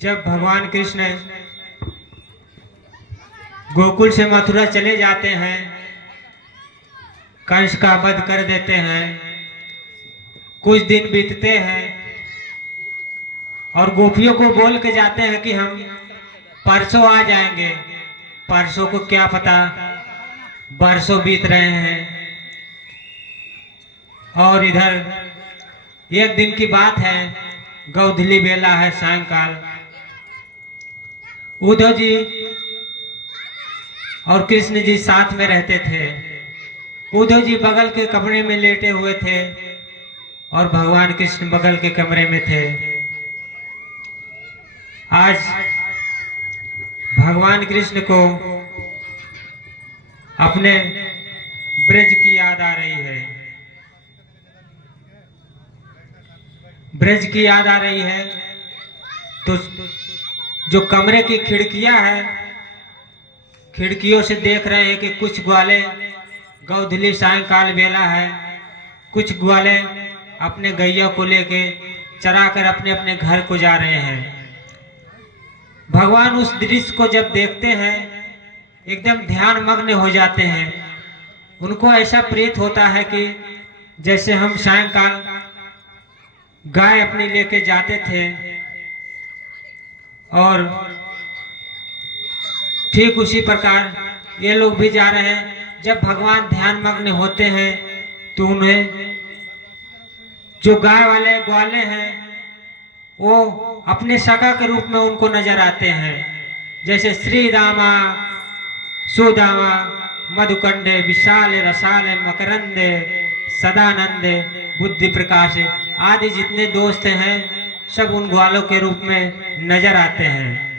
जब भगवान कृष्ण गोकुल से मथुरा चले जाते हैं, कंस का वध कर देते हैं, कुछ दिन बीतते हैं और गोपियों को बोल के जाते हैं कि हम परसों आ जाएंगे। परसों को क्या पता, बरसों बीत रहे हैं। और इधर एक दिन की बात है, गोधूली बेला है, सायंकाल। उद्धव जी और कृष्ण जी साथ में रहते थे। उद्धव जी बगल के कमरे में लेटे हुए थे और भगवान कृष्ण बगल के कमरे में थे। आज भगवान कृष्ण को अपने ब्रज की याद आ रही है। ब्रज की याद आ रही है तो जो कमरे की खिड़कियां हैं, खिड़कियों से देख रहे हैं कि कुछ ग्वाले, गोधूली सायंकाल बेला है, कुछ ग्वाले अपने गैया को लेके चरा कर अपने अपने घर को जा रहे हैं। भगवान उस दृश्य को जब देखते हैं एकदम ध्यान मग्न हो जाते हैं। उनको ऐसा प्रीत होता है कि जैसे हम सायंकाल गाय अपनी लेके जाते थे और ठीक उसी प्रकार ये लोग भी जा रहे हैं। जब भगवान ध्यान मग्न होते हैं तो उन्हें जो गाय वाले ग्वाले हैं वो अपने सखा के रूप में उनको नजर आते हैं। जैसे श्री दामा सुदामा मधुकंडे विशाल रसाल मकरंदे सदानंदे बुद्धि प्रकाश आदि जितने दोस्त हैं सब उन ग्वालों के रूप में नजर आते हैं।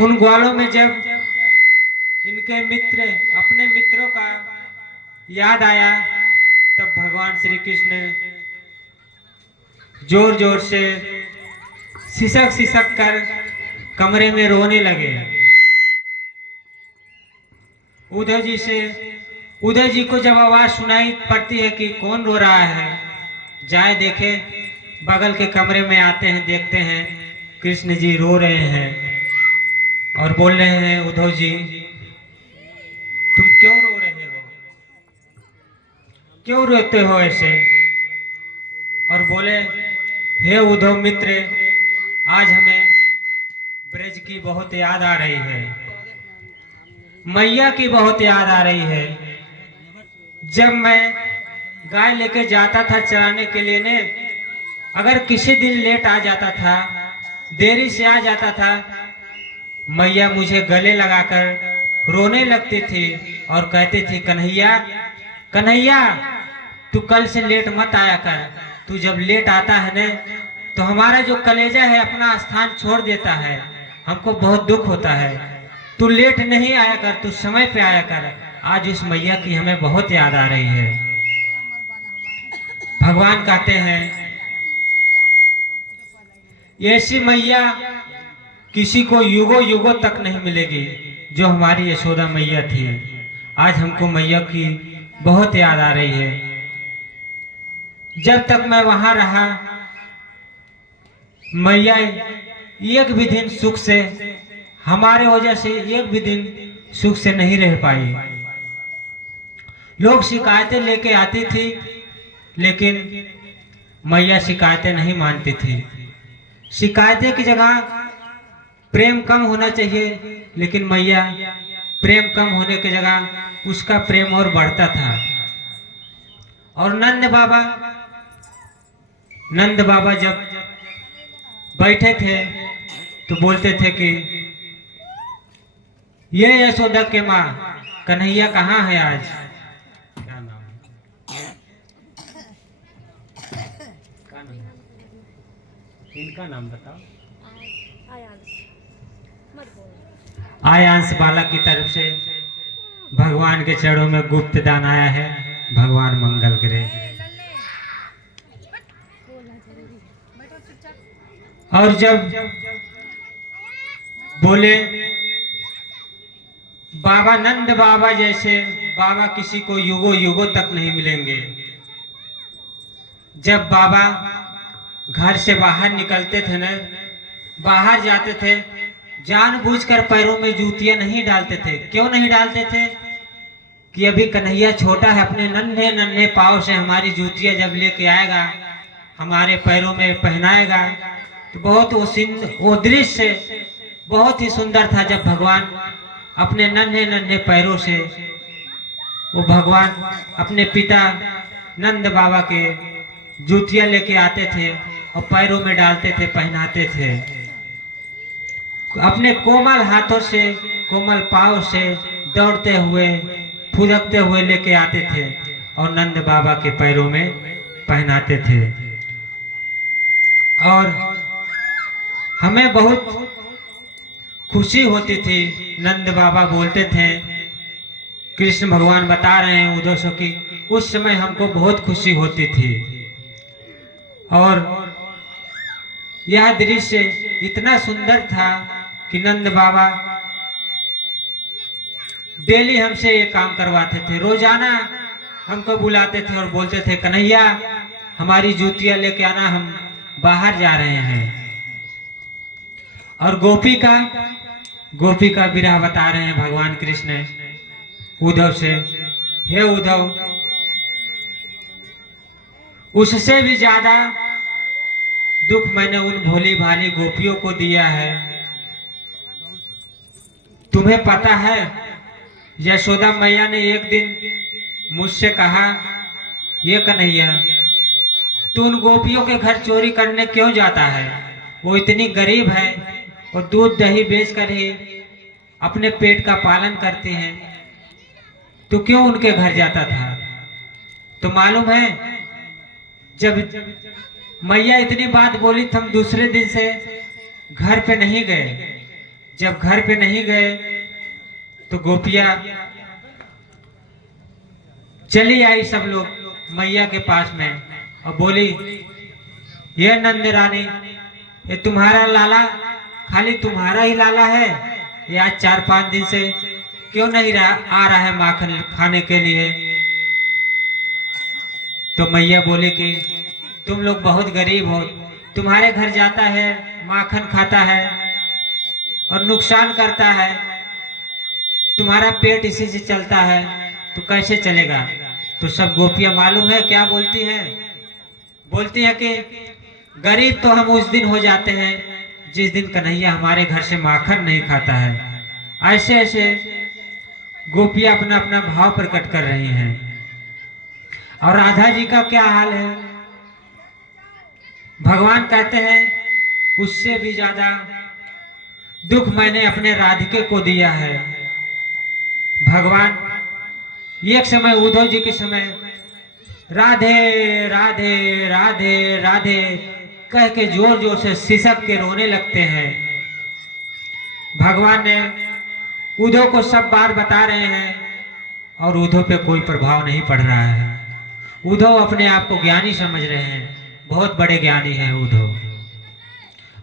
उन ग्वालों में जब इनके मित्र अपने मित्रों का याद आया तब भगवान श्री कृष्ण जोर जोर से सिसक सिसक कर कमरे में रोने लगे। उदय जी को जब आवाज सुनाई पड़ती है कि कौन रो रहा है, जाए देखे, बगल के कमरे में आते हैं, देखते हैं कृष्ण जी रो रहे हैं और बोल रहे हैं, उद्धव जी तुम क्यों रो रहे हो, क्यों रोते हो ऐसे? और बोले, हे उद्धव मित्र, आज हमें ब्रज की बहुत याद आ रही है, मैया की बहुत याद आ रही है। जब मैं गाय लेके जाता था चराने के लिए ने, अगर किसी दिन लेट आ जाता था, देरी से आ जाता था, मैया मुझे गले लगाकर रोने लगती थी और कहती थी, कन्हैया कन्हैया तू कल से लेट मत आया कर, तू जब लेट आता है ने तो हमारा जो कलेजा है अपना स्थान छोड़ देता है, हमको बहुत दुख होता है। तू लेट नहीं आया कर, तू समय पे आया कर। आज उस मैया की हमें बहुत याद आ रही है। भगवान कहते हैं, ऐसी मैया किसी को युगों युगों तक नहीं मिलेगी जो हमारी यशोदा मैया थी। आज हमको मैया की बहुत याद आ रही है। जब तक मैं वहां रहा, मैया एक भी दिन सुख से, हमारे वजह से एक भी दिन सुख से नहीं रह पाई। लोग शिकायतें लेके आती थी लेकिन मैया शिकायतें नहीं मानती थी। शिकायतें की जगह प्रेम कम होना चाहिए, लेकिन मैया प्रेम कम होने की जगह उसका प्रेम और बढ़ता था। और नंद बाबा जब बैठे थे तो बोलते थे कि ये यशोदा के माँ कन्हैया कहाँ है आज? क्या नाम? इनका नाम बताओ। आयांश बालक की तरफ से भगवान के चरणों में गुप्त दान आया है। भगवान मंगल करे। और जब बोले बाबा नंद बाबा जैसे बाबा किसी को युगों युगों तक नहीं मिलेंगे। जब बाबा घर से बाहर निकलते थे न, बाहर जाते थे, जानबूझकर पैरों में जूतियां नहीं डालते थे। क्यों नहीं डालते थे? कि अभी कन्हैया छोटा है, अपने नन्हे नन्हे पाँव से हमारी जूतियां जब लेके आएगा, हमारे पैरों में पहनाएगा। तो बहुत वो दृश्य बहुत ही सुंदर था, जब भगवान अपने नन्हे नन्हे पैरों से, वो भगवान अपने पिता नंद बाबा के जूतियां लेके आते थे और पैरों में डालते थे, पहनाते थे। अपने कोमल हाथों से, कोमल पाँव से दौड़ते हुए, फुदकते हुए लेके आते थे और नंद बाबा के पैरों में पहनाते थे। और हमें बहुत खुशी होती थी। नंद बाबा बोलते थे, कृष्ण भगवान बता रहे हैं उद्धव से कि उस समय हमको बहुत खुशी होती थी। और यह दृश्य इतना सुंदर था कि नंद बाबा डेली हमसे ये काम करवाते थे। रोजाना हमको बुलाते थे और बोलते थे, कन्हैया हमारी जूतियां लेके आना, हम बाहर जा रहे हैं। और गोपी का विरह बता रहे हैं भगवान कृष्ण उद्धव से, हे उद्धव, उससे भी ज्यादा दुख मैंने उन भोली भाली गोपियों को दिया है। तुम्हें पता है, यशोदा मैया ने एक दिन मुझसे कहा, ये कन्हैया तू उन गोपियों के घर चोरी करने क्यों जाता है? वो इतनी गरीब है और दूध दही बेचकर ही अपने पेट का पालन करती हैं, तो क्यों उनके घर जाता था? तो मालूम है, जब मैया इतनी बात बोली, हम दूसरे दिन से घर पे नहीं गए। जब घर पे नहीं गए तो गोपियां चली आई, सब लोग मैया के पास में, और बोली, ये नंद रानी, ये तुम्हारा लाला, खाली तुम्हारा ही लाला है, ये आज 4-5 दिन से क्यों नहीं आ रहा है माखन खाने के लिए? तो मैया बोले कि तुम लोग बहुत गरीब हो, तुम्हारे घर जाता है, माखन खाता है और नुकसान करता है, तुम्हारा पेट इसी से चलता है, तो कैसे चलेगा? तो सब गोपियां मालूम है क्या बोलती है? बोलती है कि गरीब तो हम उस दिन हो जाते हैं जिस दिन कन्हैया हमारे घर से माखन नहीं खाता है। ऐसे ऐसे गोपियां अपना अपना भाव प्रकट कर रही हैं। और राधा जी का क्या हाल है? भगवान कहते हैं, उससे भी ज्यादा दुख मैंने अपने राधिके को दिया है। भगवान एक समय, उद्धव जी के समय, राधे राधे राधे राधे कह के जोर जोर से सिसक के रोने लगते हैं। भगवान ने उद्धव को सब बात बता रहे हैं और उद्धव पे कोई प्रभाव नहीं पड़ रहा है। उद्धव अपने आप को ज्ञानी समझ रहे हैं, बहुत बड़े ज्ञानी हैं उद्धव,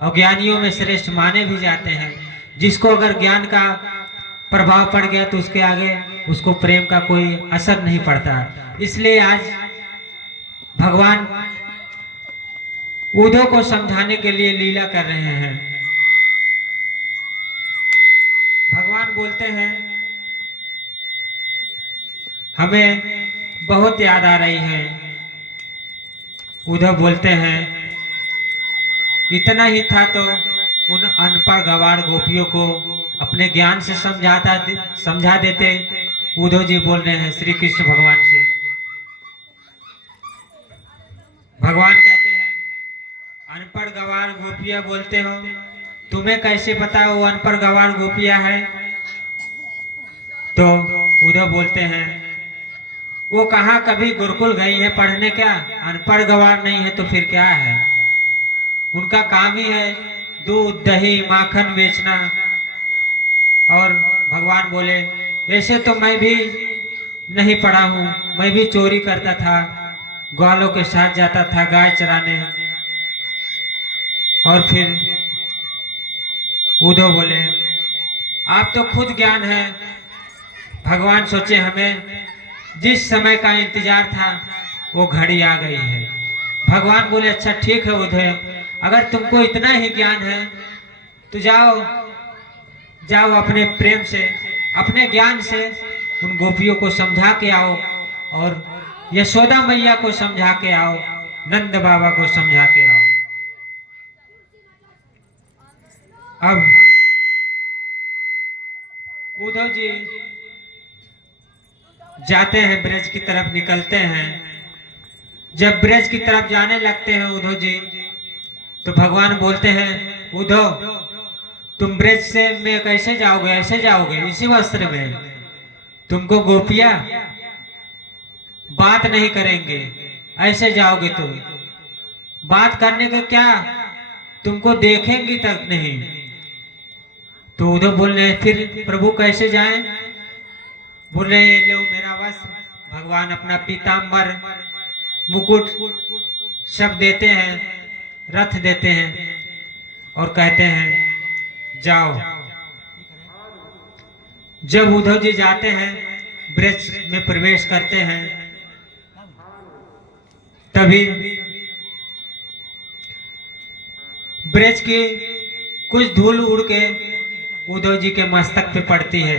और ज्ञानियों में श्रेष्ठ माने भी जाते हैं। जिसको अगर ज्ञान का प्रभाव पड़ गया तो उसके आगे उसको प्रेम का कोई असर नहीं पड़ता। इसलिए आज भगवान उद्धव को समझाने के लिए लीला कर रहे हैं। भगवान बोलते हैं, हमें बहुत याद आ रही है। उद्धव बोलते हैं, इतना ही था तो उन अनपढ़ गवार गोपियों को अपने ज्ञान से समझा देते। उद्धव जी बोल रहे हैं श्री कृष्ण भगवान से। भगवान कहते हैं, अनपढ़ गवार गोपियां बोलते हो, तुम्हें कैसे पता वो अनपढ़ गवार गोपियां है? तो उद्धव बोलते हैं, वो कहाँ कभी गुरुकुल गई है पढ़ने? क्या अनपढ़ गवार नहीं है तो फिर क्या है? उनका काम ही है दूध दही माखन बेचना। और भगवान बोले, ऐसे तो मैं भी नहीं पढ़ा हूँ, मैं भी चोरी करता था, ग्वालों के साथ जाता था गाय चराने। और फिर उद्धव बोले, आप तो खुद ज्ञान है। भगवान सोचे, हमें जिस समय का इंतजार था वो घड़ी आ गई है। भगवान बोले अच्छा ठीक है उधय, अगर तुमको इतना ही ज्ञान है तो जाओ जाओ अपने प्रेम से, अपने ज्ञान से उन गोपियों को समझा के आओ और यशोदा मैया को समझा के आओ, नंद बाबा को समझा के आओ। अब उद्धव जी जाते हैं, ब्रज की तरफ निकलते हैं। जब ब्रज की तरफ जाने लगते हैं उद्धव जी, तो भगवान बोलते हैं उद्धव तुम ब्रज से में कैसे जाओगे, ऐसे जाओगे इसी वस्त्र में, तुमको गोपियां बात नहीं करेंगे, ऐसे जाओगे तो बात करने के क्या, तुमको देखेंगी तक नहीं। तो उद्धव बोल रहे फिर प्रभु कैसे जाएं? बोल रहे लो मेरा वस्त्र, भगवान अपना पीताम्बर मुकुट सब देते हैं, रथ देते हैं और कहते हैं जाओ। जब उद्धव जी जाते हैं, ब्रज में प्रवेश करते हैं, तभी ब्रज की कुछ धूल उड़ के उद्धव जी के मस्तक पे पड़ती है।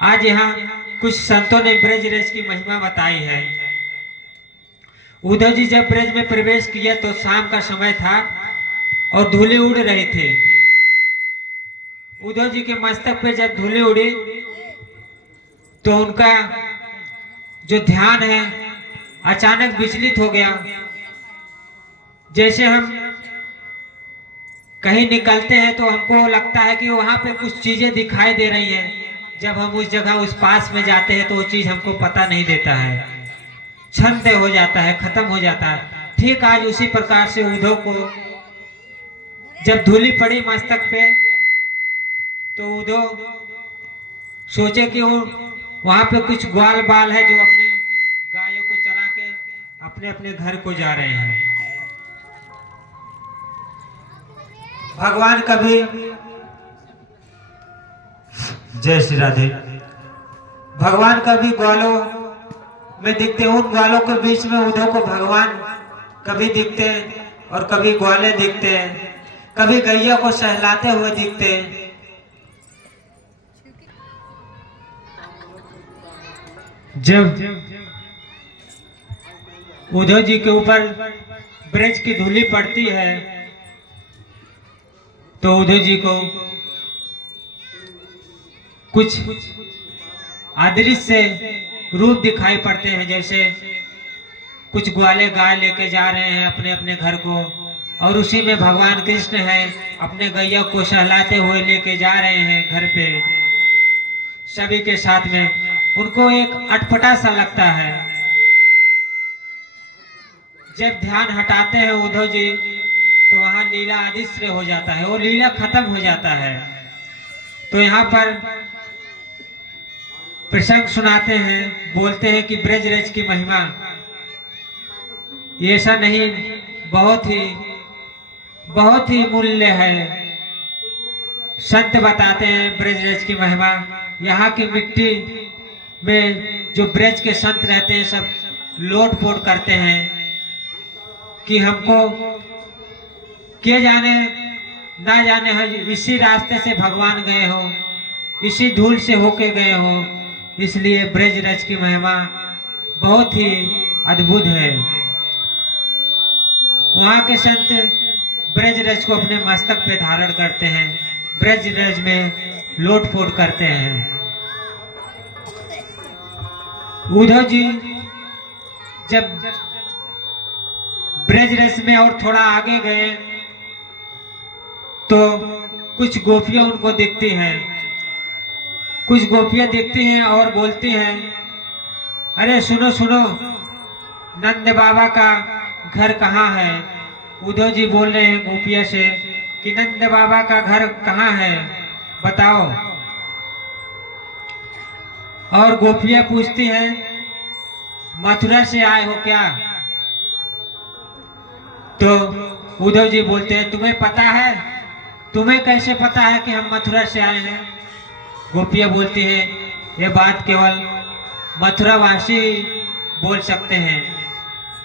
आज यहाँ कुछ संतों ने ब्रज रज की महिमा बताई है। उद्धव जी जब ब्रज में प्रवेश किया तो शाम का समय था और धूलें उड़ रही थी। उद्धव जी के मस्तक पे जब धूलें उड़ी तो उनका जो ध्यान है अचानक विचलित हो गया। जैसे हम कहीं निकलते हैं तो हमको लगता है कि वहां पे कुछ चीजें दिखाई दे रही हैं, जब हम उस जगह उस पास में जाते हैं तो वो चीज हमको पता नहीं देता है, क्षण हो जाता है, खत्म हो जाता है। ठीक आज उसी प्रकार से उद्धव को जब धूली पड़ी मस्तक पे तो उद्धव सोचे कि वो वहां पे कुछ ग्वाल बाल है जो अपने गायों को चरा के अपने अपने घर को जा रहे हैं। भगवान कभी, जय श्री राधे, भगवान कभी ग्वालों में दिखते, उन ग्वालों के बीच में उद्धव को भगवान कभी दिखते और कभी ग्वाले दिखते, कभी गैया को सहलाते हुए दिखते। जब उद्धव जी के ऊपर ब्रज की धूली पड़ती है तो उद्धव जी को कुछ अदृश्य रूप दिखाई पड़ते हैं, जैसे कुछ ग्वाले गाय लेके जा रहे हैं अपने अपने घर को और उसी में भगवान कृष्ण है, अपने गैया को सहलाते हुए लेके जा रहे हैं घर पे सभी के साथ में। उनको एक अटपटा सा लगता है। जब ध्यान हटाते हैं उद्धव जी तो वहां लीला अदृश्य हो जाता है, वो लीला खत्म हो जाता है। तो यहाँ पर प्रसंग सुनाते हैं, बोलते हैं कि ब्रज रज की महिमा ये ऐसा नहीं, बहुत ही मूल्य है। संत बताते हैं ब्रज रज की महिमा। यहाँ की मिट्टी में जो ब्रज के संत रहते हैं सब लोट पोट करते हैं कि हमको के जाने ना जाने हो, इसी रास्ते से भगवान गए हो, इसी धूल से होके गए हो। इसलिए ब्रज रज की महिमा बहुत ही अद्भुत है। वहाँ के संत ब्रज रज को अपने मस्तक पे धारण करते हैं, ब्रज रज में लोटपोट करते हैं। उद्धव जी जब ब्रज रज में और थोड़ा आगे गए तो कुछ गोपियां उनको दिखती हैं, कुछ गोपियां दिखती हैं और बोलती हैं, अरे सुनो सुनो, नंद बाबा का घर कहाँ है? उद्धव जी बोल रहे हैं गोपिया से कि नंद बाबा का घर कहाँ है, बताओ। और गोपियां पूछती हैं, मथुरा से आए हो क्या? तो उद्धव जी बोलते हैं, तुम्हें पता है? तुम्हें कैसे पता है कि हम मथुरा से आए हैं? गोपियां बोलती हैं, ये बात केवल मथुरा वासी बोल सकते हैं,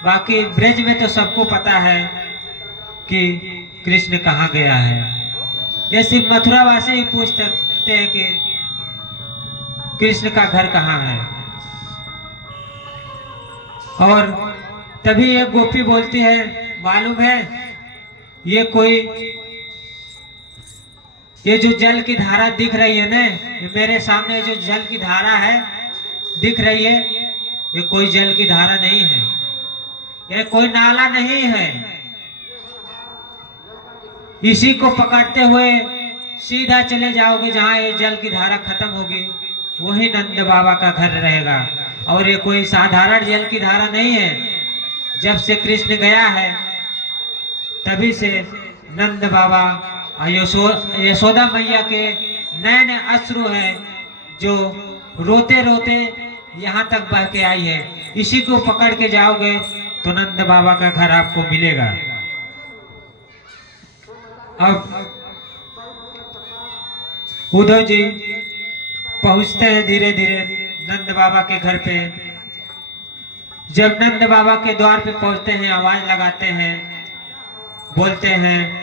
बाकी ब्रज में तो सबको पता है कि कृष्ण कहाँ गया है। ये सिर्फ मथुरा वासी ही पूछ सकते हैं कि कृष्ण का घर कहाँ है। और तभी एक गोपी बोलती है, मालूम है ये जो जल की धारा दिख रही है ना, ये मेरे सामने जो जल की धारा है दिख रही है, ये कोई जल की धारा नहीं है, ये कोई नाला नहीं है। इसी को पकड़ते हुए सीधा चले जाओगे जहाँ ये जल की धारा खत्म होगी, वही नंद बाबा का घर रहेगा। और ये कोई साधारण जल की धारा नहीं है। जब से कृष्ण गया है तभी से नंद बाबा यशोदा मैया के नए नए अश्रु है जो रोते रोते यहाँ तक बह के आई है। इसी को पकड़ के जाओगे तो नंद बाबा का घर आपको मिलेगा। अब उद्धव जी पहुंचते हैं धीरे धीरे नंद बाबा के घर पे। जब नंद बाबा के द्वार पे पहुंचते हैं, आवाज लगाते हैं, बोलते हैं,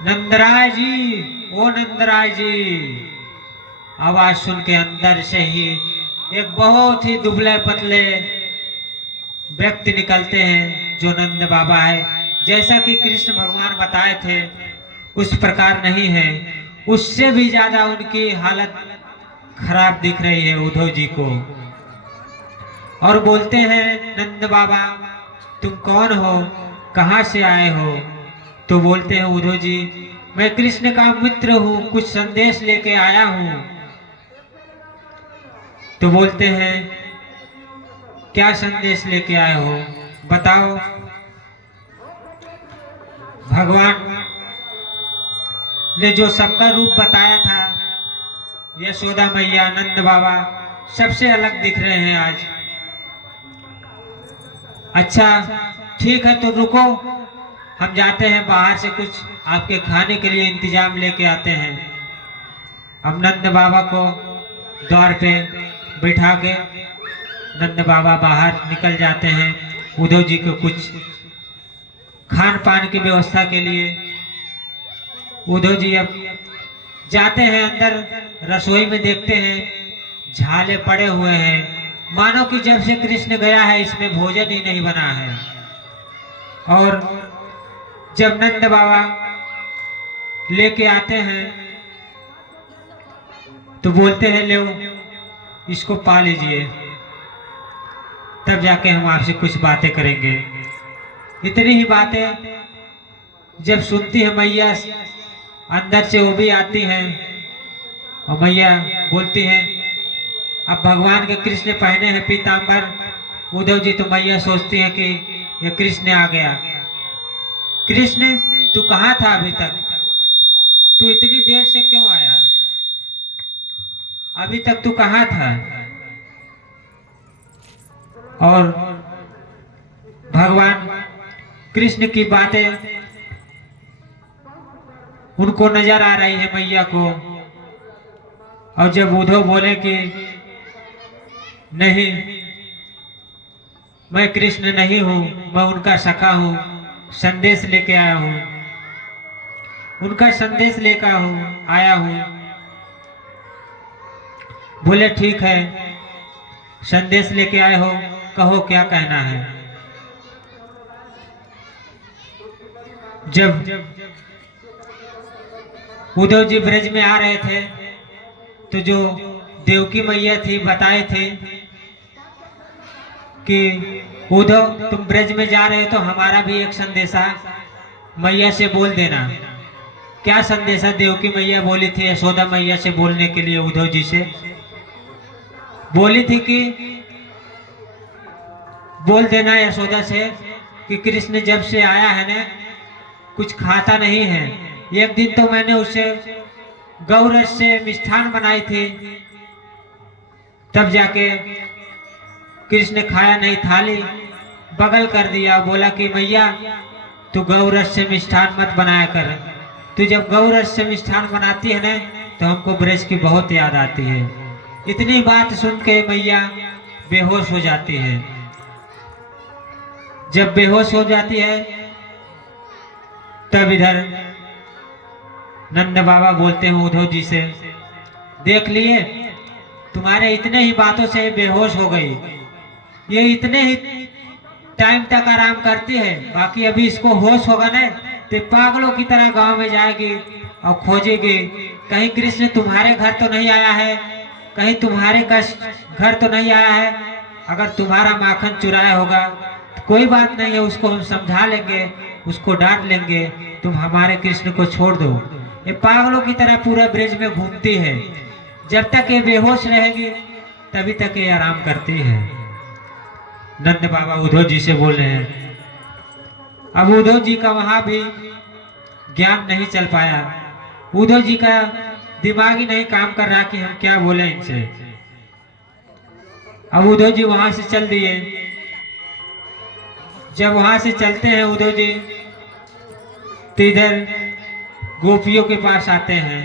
नंदराय जी, ओ नंदराय जी। आवाज सुन के अंदर से ही एक बहुत ही दुबले पतले व्यक्ति निकलते हैं जो नंद बाबा है। जैसा कि कृष्ण भगवान बताए थे उस प्रकार नहीं है, उससे भी ज्यादा उनकी हालत खराब दिख रही है उद्धव जी को। और बोलते हैं, नंद बाबा तुम कौन हो, कहाँ से आए हो? तो बोलते हैं, उद्धव जी मैं कृष्ण का मित्र हूँ, कुछ संदेश लेके आया हूँ। तो बोलते हैं, क्या संदेश लेके आए हो, बताओ। भगवान ने जो सबका रूप बताया था, यशोदा मैया, नंद बाबा सबसे अलग दिख रहे हैं आज। अच्छा ठीक है, तो रुको, हम जाते हैं बाहर से कुछ आपके खाने के लिए इंतजाम लेके आते हैं। अब नंद बाबा को द्वार पे बिठा के नंद बाबा बाहर निकल जाते हैं उद्धव जी को कुछ खान पान की व्यवस्था के लिए। उद्धव जी अब जाते हैं अंदर, रसोई में देखते हैं झाले पड़े हुए हैं, मानो कि जब से कृष्ण गया है इसमें भोजन ही नहीं बना है। और जब नंद बाबा लेके आते हैं तो बोलते हैं, लो इसको पा लीजिए, तब जाके हम आपसे कुछ बातें करेंगे। इतनी ही बातें जब सुनती है मैया, अंदर से वो भी आती हैं और मैया बोलती हैं, अब भगवान के कृष्ण पहने हैं पीतांबर। उद्धव जी तो मैया सोचती है कि ये कृष्ण आ गया। कृष्ण तू कहाँ था अभी तक, तू इतनी देर से क्यों आया, अभी तक तू कहाँ था? और भगवान कृष्ण की बातें उनको नजर आ रही है मैया को। और जब उद्धव बोले कि नहीं, मैं कृष्ण नहीं हूं, मैं उनका सखा हूं, संदेश लेके आया हूं, उनका संदेश लेकर आया हूं। बोले ठीक है, संदेश लेके आए हो, कहो क्या कहना है। जब उद्धव जी ब्रज में आ रहे थे तो जो देवकी मैया थी बताए थे कि उद्धव तुम ब्रज में जा रहे हो तो हमारा भी एक संदेशा मैया से बोल देना। क्या संदेशा देवकी मैया बोली थी यशोदा मैया से बोलने के लिए? उद्धव जी से बोली थी कि बोल देना यशोदा से कि कृष्ण जब से आया है ना कुछ खाता नहीं है। एक दिन तो मैंने उससे गौरस से मिष्ठान बनाई थी, तब जाके कृष्ण खाया नहीं, थाली बगल कर दिया। बोला कि मैया तू गौरस से मिष्ठान मत बनाया कर, तू जब गौरस से मिष्ठान बनाती है ना तो हमको ब्रज की बहुत याद आती है। इतनी बात सुन के मैया बेहोश हो जाती है। जब बेहोश हो जाती है तब इधर नंद बाबा बोलते हैं उद्धव जी से, देख लिए तुम्हारे इतने ही बातों से बेहोश हो गई, ये इतने ही टाइम तक आराम करती है, बाकी अभी इसको होश होगा ना तो पागलों की तरह गांव में जाएगी और खोजेगी, कहीं कृष्ण तुम्हारे घर तो नहीं आया है, कहीं तुम्हारे घर तो नहीं आया है। अगर तुम्हारा माखन चुराया होगा तो कोई बात नहीं है, उसको हम समझा लेंगे, उसको डांट लेंगे, तुम हमारे कृष्ण को छोड़ दो। ये पागलों की तरह पूरा ब्रिज में घूमती है, जब तक ये बेहोश रहेगी तभी तक ये आराम करती है। नंद बाबा उद्धव जी से बोल रहे हैं। अब उद्धव जी का वहां भी ज्ञान नहीं चल पाया, उद्धव जी का दिमाग ही नहीं काम कर रहा कि हम क्या बोले इनसे। अब उद्धव जी वहां से चल दिए। जब वहां से चलते हैं उद्धव जी तो इधर गोपियों के पास आते हैं।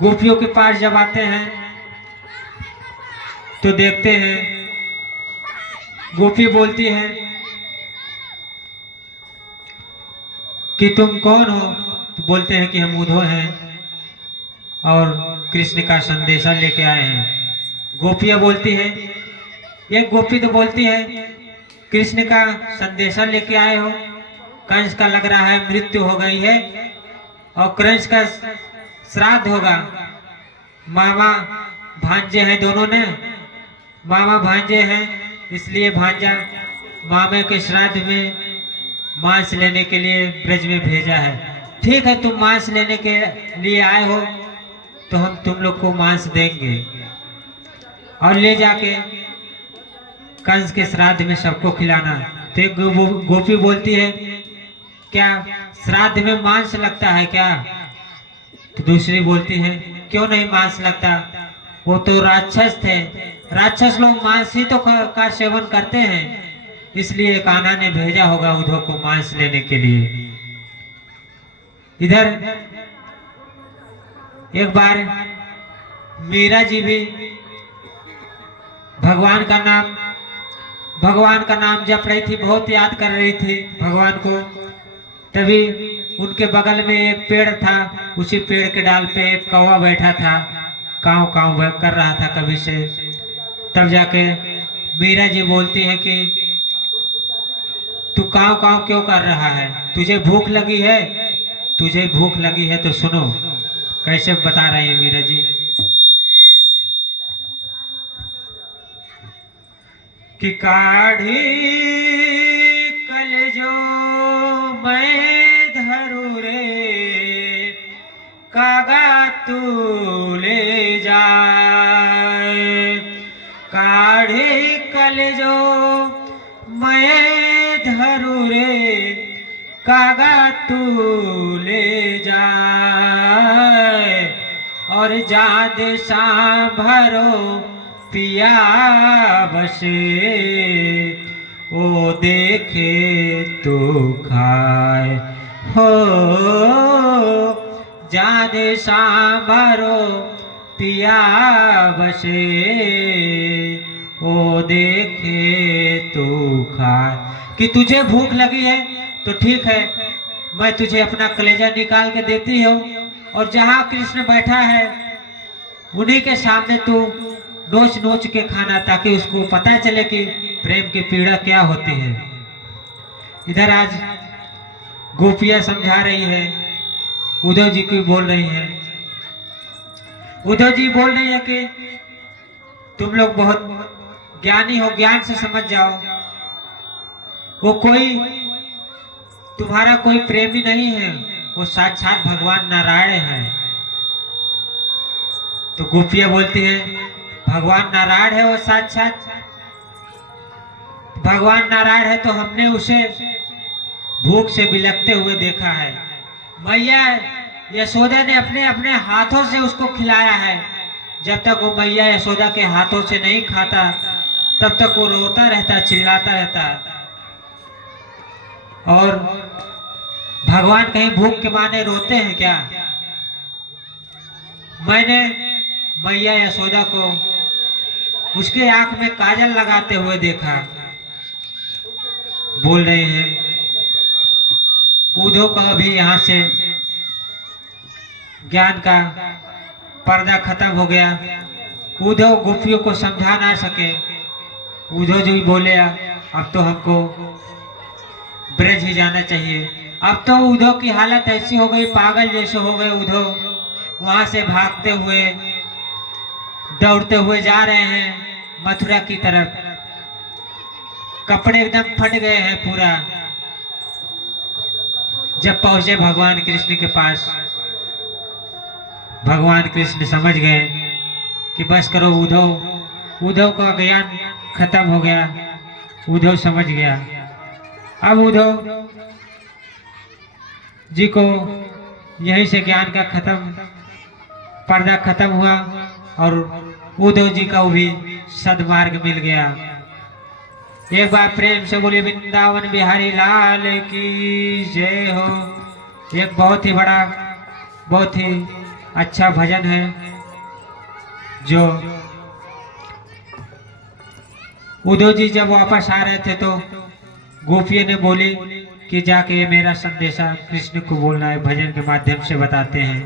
गोपियों के पास जब आते हैं तो देखते हैं गोपी बोलती है कि तुम कौन हो, तो बोलते हैं कि हम उद्धव हैं और कृष्ण का संदेशा लेके आए हैं। गोपियां बोलती है, एक गोपी तो बोलती है कृष्ण का संदेशा लेके आए हो, कंस का लग रहा है मृत्यु हो गई है और कंस का श्राद्ध होगा, मामा भांजे हैं दोनों ने, मामा भांजे हैं, इसलिए भांजा मामे के श्राद्ध में मांस लेने के लिए ब्रज में भेजा है। ठीक है, तुम मांस लेने के लिए आए हो तो हम तुम लोग को मांस देंगे, और ले जाके कंस के श्राद्ध में सबको खिलाना। तो एक गोपी बोलती है, क्या श्राद्ध में मांस लगता है क्या? तो दूसरी बोलती है, क्यों नहीं मांस लगता, वो तो राक्षस थे, राक्षस लोग मांस ही तो का सेवन करते हैं, इसलिए कान्हा ने भेजा होगा उद्धव को मांस लेने के लिए। इधर एक बार मीरा जी भी भगवान का नाम जप रही थी, बहुत याद कर रही थी भगवान को। तभी उनके बगल में एक पेड़ था, उसी पेड़ के डाल पे एक कौवा बैठा था, काव काव कर रहा था कभी से। तब जाके मीरा जी बोलती है कि तू काव काव क्यों कर रहा है, तुझे भूख लगी है? तुझे भूख लगी है तो सुनो कैसे बता रही है मीरा जी कि काढ़ी कलेजो मैं धरू रे, कागा तू ले जाए, काढ़ी कलेजो मैं धरू रे, कागा तू ले जाए, और जाद सांभरो पिया बसे, ओ देखे तो खाए हो, जादे सांभरो पिया बसे, ओ देखे तो खाए। कि तुझे भूख लगी है तो ठीक है, मैं तुझे अपना कलेजा निकाल के देती हूँ, और जहाँ कृष्ण बैठा है उन्हीं के सामने तू नोच नोच के खाना, ताकि उसको पता चले कि प्रेम की पीड़ा क्या होती है। इधर आज गोपियां समझा रही है, उद्धव जी की बोल रही है, उद्धव जी बोल रही है कि तुम लोग बहुत ज्ञानी हो, ज्ञान से समझ जाओ, वो कोई तुम्हारा कोई प्रेमी नहीं है, वो साक्षात भगवान नारायण है। तो गोपियां बोलती है, भगवान नारायण है वो साक्षात, भगवान नारायण है तो हमने उसे भूख से बिलखते हुए देखा है, मैया यशोदा ने अपने अपने हाथों से उसको खिलाया है। जब तक वो मैया यशोदा के हाथों से नहीं खाता तब तक वो रोता रहता, चिल्लाता रहता। और भगवान कहीं भूख के माने रोते हैं क्या? मैंने मैया यशोदा को उसके आंख में काजल लगाते हुए देखा, बोल रहे हैं। उद्धव का भी यहाँ से ज्ञान का पर्दा खत्म हो गया। उद्धव गोपियों को समझा ना सके। उद्धव जो भी बोले अब तो हमको ब्रज ही जाना चाहिए। अब तो उद्धव की हालत ऐसी हो गई, पागल जैसे हो गए। उद्धव वहां से भागते हुए दौड़ते हुए जा रहे हैं मथुरा की तरफ। कपड़े एकदम फट गए हैं पूरा। जब पहुंचे भगवान कृष्ण के पास, भगवान कृष्ण समझ गए कि बस करो उद्धव। उद्धव का ज्ञान खत्म हो गया। उद्धव समझ गया। अब उद्धव जी को यहीं से ज्ञान का पर्दा खत्म हुआ और उद्धव जी का भी सद्मार्ग मिल गया। एक बार प्रेम से बोलिए वृंदावन बिहारी लाल की जय हो। एक बहुत ही बड़ा, बहुत ही अच्छा भजन है जो उद्धव जी जब वापस आ रहे थे तो गोपियों ने बोली कि जाके ये मेरा संदेशा कृष्ण को बोलना है। भजन के माध्यम से बताते हैं।